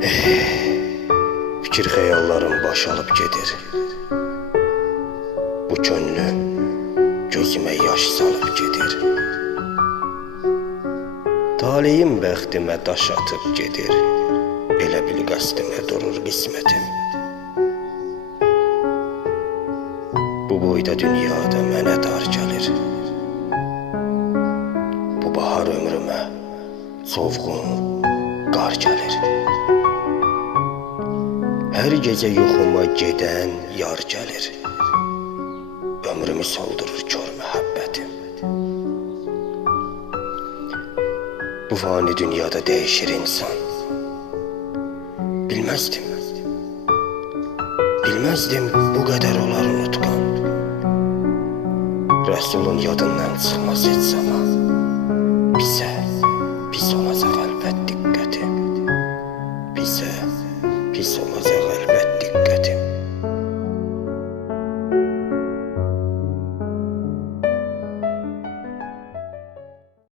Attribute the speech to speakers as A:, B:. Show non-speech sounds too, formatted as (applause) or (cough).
A: (sighs) Fikir xəyallarım boşalıb gedir. Bu könlü gözümə yaş salıb gedir. Taleyim bəxtimə daş atıb gedir. Elə bil qəsdimə durur qismətim. Bu boyda dünyada mənə dar gəlir. Bu bahar ömrümə sovğun qar gəlir. Her gece yuxuma gedən yar gəlir. Ömrümü soldurur kör məhəbbətim. Bu fani dünyada değişir insan. Bilməzdim. Bilməzdim bu qədər olar unutqan. Rəsulun yadından çıxmaz heç zaman. Bizə, biz olacaq. pis olacak elbet.